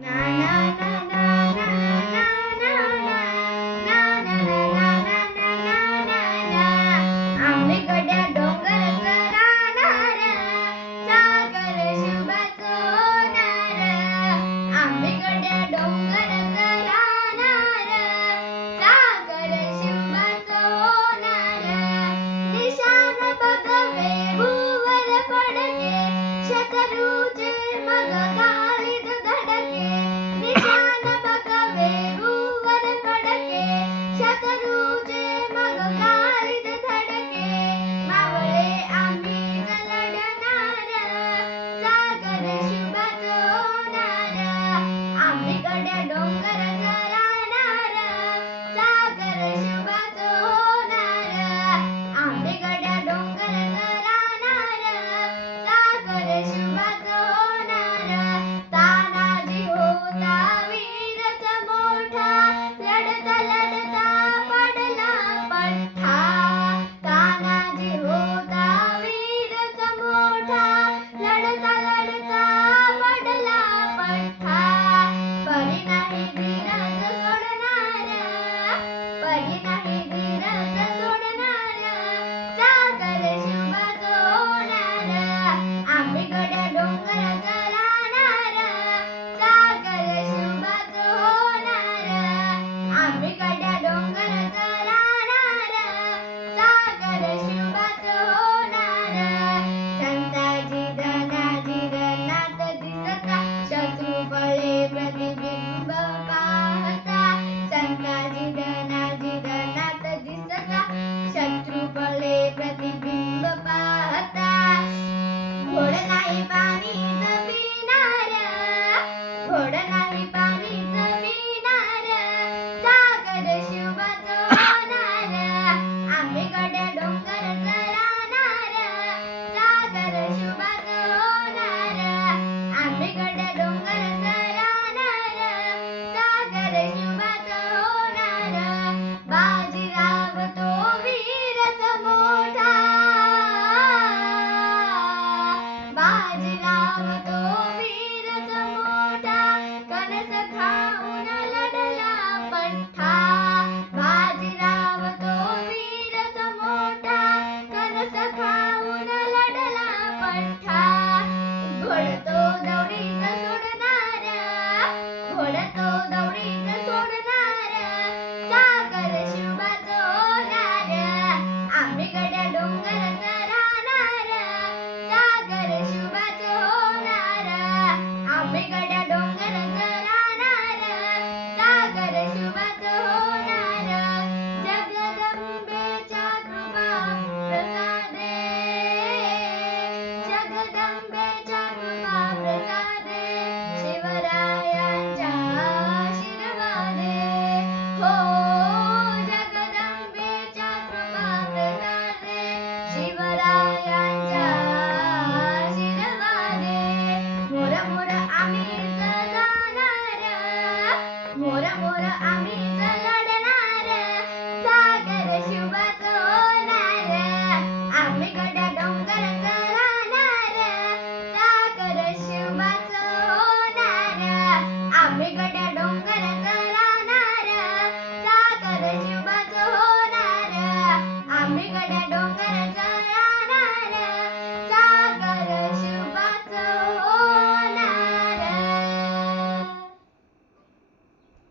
Na na na na na na na na na na na na na na आम्ही गड्या डोंगरचं राहणार सागर शुभाचं होणार आम्ही गड्या डोंगरचं राहणार सागर शुभाचं होणार निशाण बघवे भूवर फडके शत्रूचे मग काळीज धडके निशाण बघवे भूवर फडके शत्रूचे मग काळीज धडके मावळे आम्हीच लढणार सागर शुभाचं होणार आम्ही गड्या डोंगरचं राहणार सागर शुभाचं होणार आम्ही गड्या डोंगरचं राहणार सागर शुभाचं होणार तानाजी होता वीरच मोठा लढता लढता पडला पठ्ठा तानाजी होता वीरच मोठा लढता लढता पडला पठ्ठा परी नाही धीरच सोडणार परी नाही धीरच सोडणार सागर शुभाचं होणार आम्ही गड्या डोंगराचं राहणार सागर शुभाचं होणार आम्ही गड्या डोंगराचं राहणार सागर शुभाचं होणार संताजी धनाजी रणात दिसता शत्रू बळे प्रतिबिंब पाहता संताजी धनाजी रणात दिसता शत्रू बळे प्रतिबिंब पाहता घोड नाही पाणीच पिणार घोड नाही पाणीच पिणार सागर शुभाचं होणार आम्ही गड्या डोंगरचं राहणार सागर शुभाचं होणार आम्ही गड्या डोंगरचं राहणार सागर शुभाचं होणार बाजीराव तो वीरच मोठा बाजीराव तो वीरच मोठा कणस खाऊन लढला पठ्ठा बाजीराव तो वीरच मोठा कणस खाऊन लढला पठ्ठा घोडतो दौडीत सोडणार घोडतो दौडीत सोडणार सागर शुभाचं होणार आम्ही गड्या डोंगरचं राहणार सागर शुभाचं होणार आम्ही गड्या डोंगरचं राहणार सागर शुभाचं होणार जगदंबेच्या कृपा प्रसादे जगदंबेच्या कृपा प्रसादे शिवरायांच्या आशीर्वादे हो जगदंबेच्या कृपा प्रसादे शिवरायांच्या आशीर्वादे मोर मोर आम्हीच जाणार मोर मोर आम्हीच